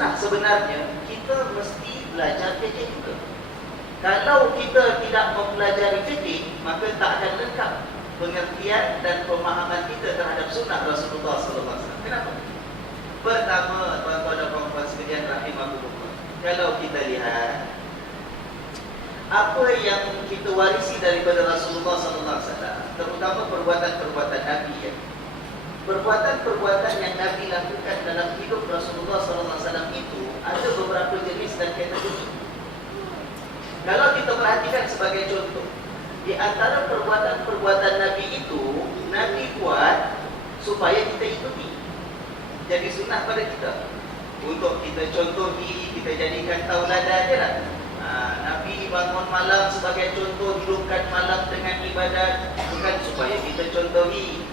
sunnah sebenarnya kita mesti belajar fikih juga. Kalau kita tidak mempelajari fikih, maka tak akan lengkap pengertian dan pemahaman kita terhadap sunnah Rasulullah SAW. Kenapa? Pertama, tuan-tuan dan puan-puan sekalian rahimahullah, kalau kita lihat apa yang kita warisi daripada Rasulullah SAW, terutama perbuatan-perbuatan Nabi ya. Perbuatan-perbuatan yang Nabi lakukan dalam hidup Rasulullah SAW itu ada beberapa jenis dan kategori. Kalau kita perhatikan sebagai contoh, di antara perbuatan-perbuatan Nabi itu, Nabi buat supaya kita ikuti, jadi sunnah pada kita, untuk kita contohi, kita jadikan tauladan je lah. Nabi bangun malam sebagai contoh, hidupkan malam dengan ibadat, bukan supaya kita contohi.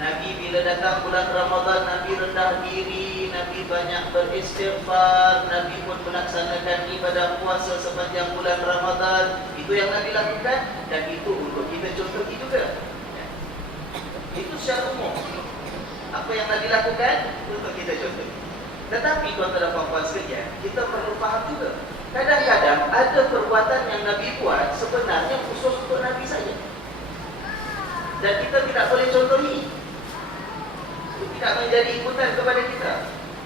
Nabi bila datang bulan Ramadan, Nabi rendah diri, Nabi banyak beristighfar, Nabi pun melaksanakan ibadah puasa sepanjang bulan Ramadan. Itu yang Nabi lakukan, dan itu untuk kita contohi juga. Itu secara umum. Apa yang Nabi lakukan untuk kita contohi. Tetapi tuan-tuan dan puan-puan sekalian, kita perlu faham juga, kadang-kadang ada perbuatan yang Nabi buat sebenarnya khusus untuk Nabi saja, dan kita tidak boleh contohi. Tidak menjadi ikutan kepada kita.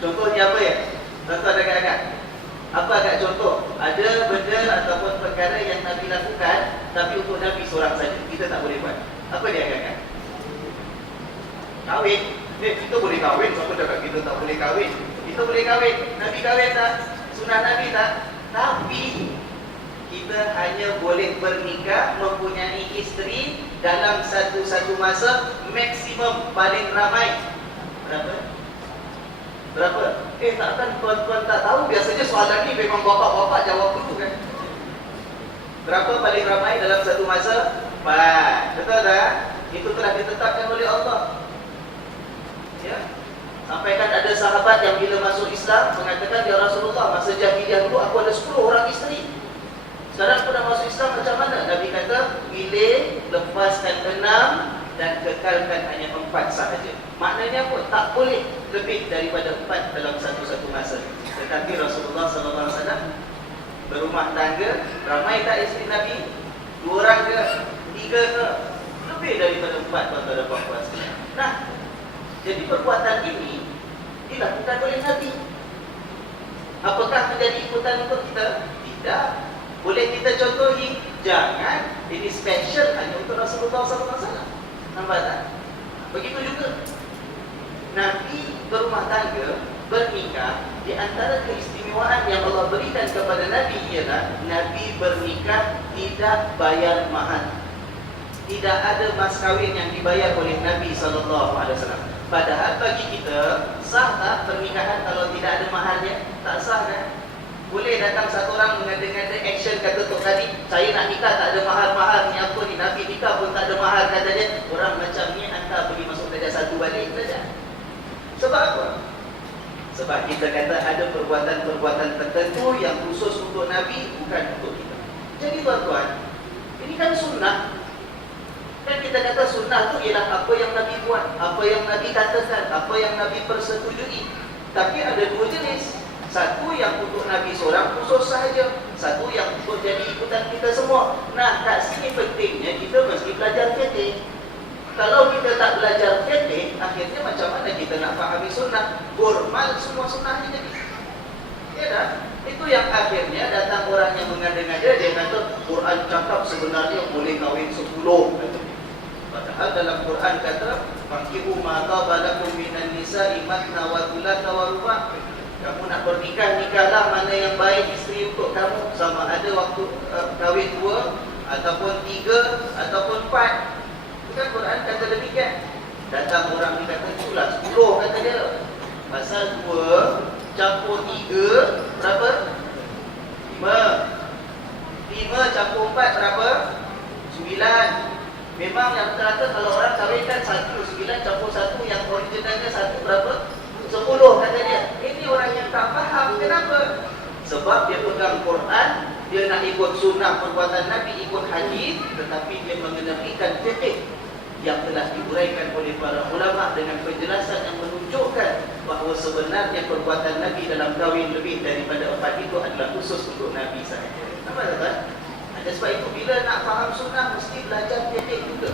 Contohnya apa ya? Contoh agak-agak. Apa agak contoh? Ada benda ataupun perkara yang Nabi lakukan, tapi untuk Nabi seorang saja, kita tak boleh buat. Apa dia agak-agak? Kahwin. Kita boleh kahwin. Siapa cakap kita tak boleh kahwin? Kita boleh kahwin. Nabi kahwin tak? Sunnah Nabi tak? Tapi kita hanya boleh bernikah, mempunyai isteri dalam satu masa, maksimum paling ramai Berapa? Takkan tuan-tuan tak tahu. Biasanya soalan ni memang bapak-bapak jawab dulu kan. Berapa paling ramai dalam satu masa? 4. Betul tak? Itu telah ditetapkan oleh Allah. Ya. Sampaikan ada sahabat yang bila masuk Islam mengatakan, ya Rasulullah, masa jahiliyah dulu aku ada 10 orang isteri. Sekarang aku dah masuk Islam, macam mana? Nabi kata, pilih, lepaskan 6 dan kekalkan hanya 4 sahaja. Maknanya apa? Tak boleh lebih daripada 4 dalam satu masa. Tetapi Rasulullah SAW berumah tangga, ramai tak isteri Nabi? 2 orang ke? 3 ke? Lebih daripada 4, tuan-tuan dan puan-puan sekalian. Nah, jadi perbuatan ini dilakukan oleh Nabi. Apakah menjadi ikutan untuk kita? Tidak. Boleh kita contohi? Jangan. Ini special hanya untuk Rasulullah SAW. Nampak tak? Begitu juga Nabi berumah tangga, bernikah. Di antara keistimewaan yang Allah berikan kepada Nabi ialah Nabi bernikah tidak bayar mahar. Tidak ada mas kahwin yang dibayar oleh Nabi SAW. Padahal bagi kita, sah tak pernikahan kalau tidak ada maharnya? Tak sah kan? Boleh datang satu orang mengada-ngada action, kata Tok tadi, saya nak nikah tak ada mahar-mahar, ni apa ni, Nabi nikah pun tak ada mahar, kata dia. Orang macam ni hantar pergi masuk darjah 1 balik saja. Sebab apa? Sebab kita kata ada perbuatan-perbuatan tertentu yang khusus untuk Nabi, bukan untuk kita. Jadi tuan-tuan, ini kan sunnah. Kan kita kata sunnah tu ialah apa yang Nabi buat, apa yang Nabi katakan, apa yang Nabi persetujui. Tapi ada 2 jenis. Satu yang untuk Nabi seorang khusus sahaja, satu yang untuk jadi ikutan kita semua. Nah, kat sini pentingnya kita mesti belajar fikih. Kalau kita tak belajar fikih, akhirnya macam mana kita nak fahami sunnah? Formal semua sunnah ni jadi. Ya dah. Itu yang akhirnya datang orang yang mengada-ngada, dia kata Quran cakap sebenarnya boleh kahwin 10 kata. Padahal dalam Quran kata fankihu ma taba lakum minan nisa'i matna wa thulatha wa ruba'. Kamu nak bernikah, nikahlah mana yang baik isteri untuk kamu, sama ada waktu kahwin 2 ataupun 3 ataupun 4. Bukan Quran kata demikian. Datang orang ni kata itulah 10 kata dia. Pasal 2 campur 3 berapa? 5 campur 4 berapa? 9. Memang yang rata-rata kalau orang kahwinkan 9 campur 1, yang originalnya 1 berapa? 10 kata dia. Ini orang yang tak faham. Kenapa? Sebab dia pegang Quran, dia nak ikut sunnah perbuatan Nabi, ikut hadis, tetapi dia mengenafikan fikih yang telah diuraikan oleh para ulama dengan penjelasan yang menunjukkan bahawa bahawa sebenarnya perbuatan Nabi dalam kahwin lebih daripada 4 itu adalah khusus untuk Nabi sahaja. Nampak tak? Sebab itu bila nak faham sunnah mesti belajar pendek juga.